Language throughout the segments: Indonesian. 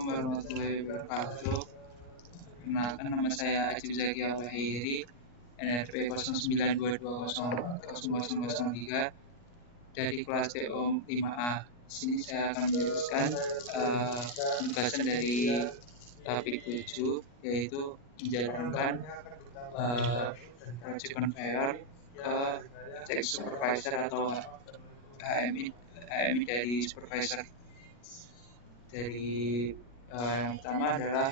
Assalamualaikum warahmatullahi wabarakatuh. Perkenalkan, nama saya Ajib Zaki Al-Bahiri, NRP 0922040003 dari kelas TO 5A. Di sini saya akan menjelaskan pembahasan dari topik 7, yaitu menjalankan project conveyor ke check supervisor atau HMI dari supervisor. Dari yang pertama adalah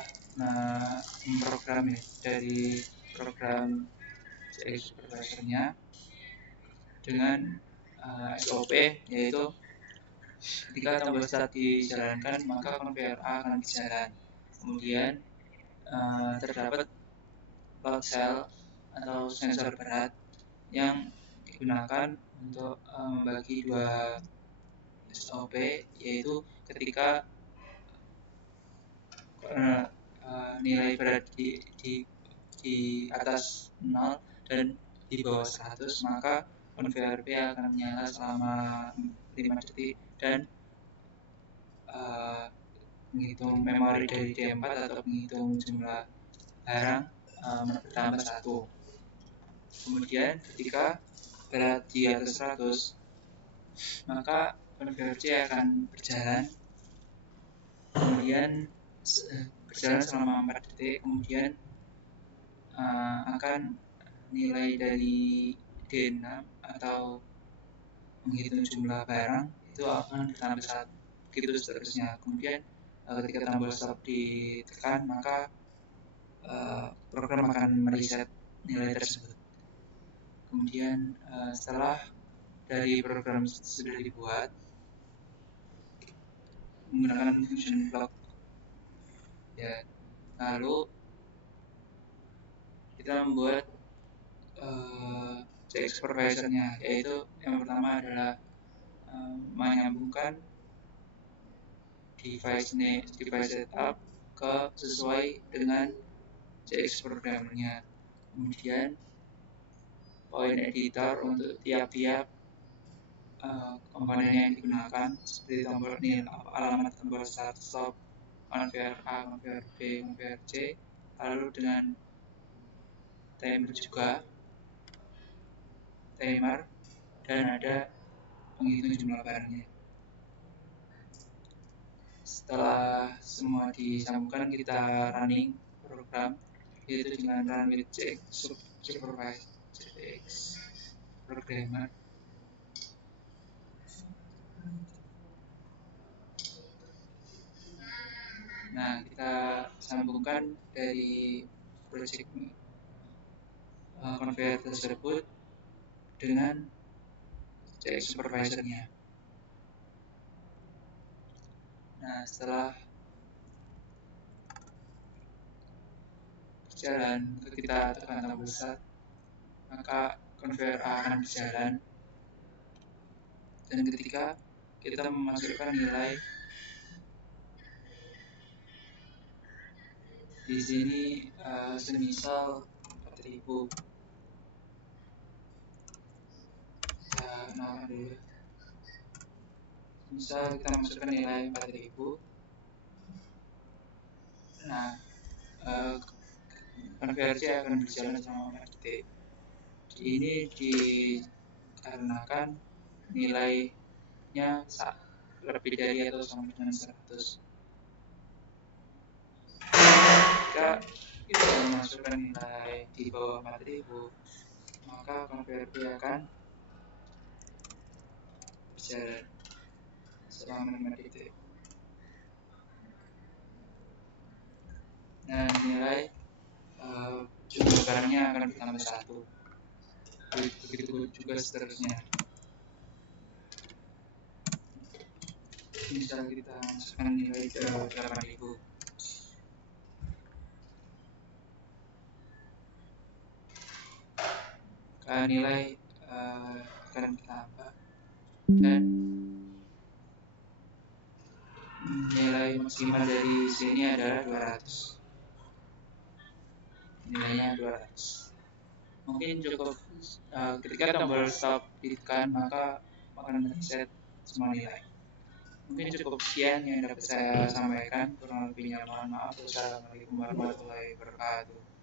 memprogram dari program CX supervisornya dengan SOP, yaitu ketika tombol start dijalankan maka conveyor A akan berjalan. Kemudian terdapat load cell atau sensor berat yang digunakan untuk membagi dua SOP, yaitu ketika nilai berat di atas 0 dan di bawah 100, maka conveyor B akan menyala selama 5 detik dan menghitung memori dari D4 atau menghitung jumlah barang bertambah 1. Kemudian ketika berat di atas 100, maka conveyor C akan berjalan, kemudian berjalan selama 4 detik, kemudian akan nilai dari D6 atau menghitung jumlah barang itu akan bertambah 1, gitu seterusnya. Kemudian ketika tombol stop ditekan, maka program akan mereset nilai tersebut. Kemudian setelah dari program sudah dibuat menggunakan function block, ya, lalu kita membuat CX supervisornya, yaitu yang pertama adalah menyambungkan device setup ke sesuai dengan CX programmernya. Kemudian point editor untuk tiap-tiap komponen yang digunakan, seperti tombol ini, alamat tombol start stop, conveyor A, conveyor B, conveyor C, lalu dengan timer juga, timer, dan ada penghitung jumlah barangnya. Setelah semua disambungkan, kita running program, yaitu dengan run with check supervisor CX programmer. Nah, kita sambungkan dari project conveyor tersebut dengan CX supervisornya. Nah, setelah berjalan, kita tekan tombol start, maka conveyor A akan berjalan, dan ketika kita memasukkan nilai di sini, semisal 4000, misal kita masukkan nilai 4000. Nah, conveyor C akan berjalan selama 4 detik. Ini dikarenakan nilainya lebih dari atau sama dengan 100. Jika kita memasukkan nilai di bawah 4000, maka conveyor B akan berjalan selama 5 detik. Nah, nilai jumlah barangnya akan bertambah 1. Begitu juga seterusnya. Misal kita masukkan nilai ke 8000, nilai akan bertambah, dan nilai maksimal dari sini adalah 200. Nilainya 200. Mungkin cukup ketika tombol stop ditekan, maka akan reset semua nilai. Mungkin cukup sekian yang dapat saya sampaikan. Kurang lebihnya mohon maaf. Wassalamualaikum warahmatullahi wabarakatuh.